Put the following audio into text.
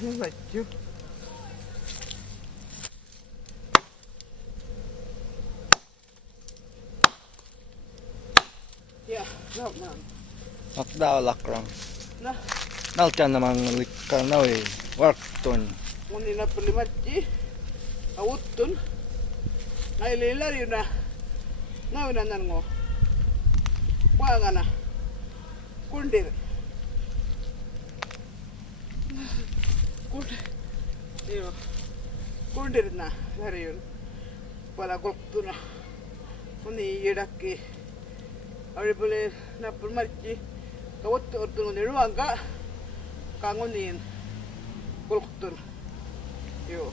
Ini baju. Ya, naman. Makdaalakrang. Nah, Naltian namang likar nawi. Warktun. muni na palimatji. Awutun. Ngaililar yun na. Ngayon na nango. Wanga na. Kundir. Kundir. Iyo. Kundir na. Dari yun. Pala kultu na. Muni yidaki. Ari boleh na palimatji. Kawuttu utun ni ruangga. Kangunin. Kultun. Yo.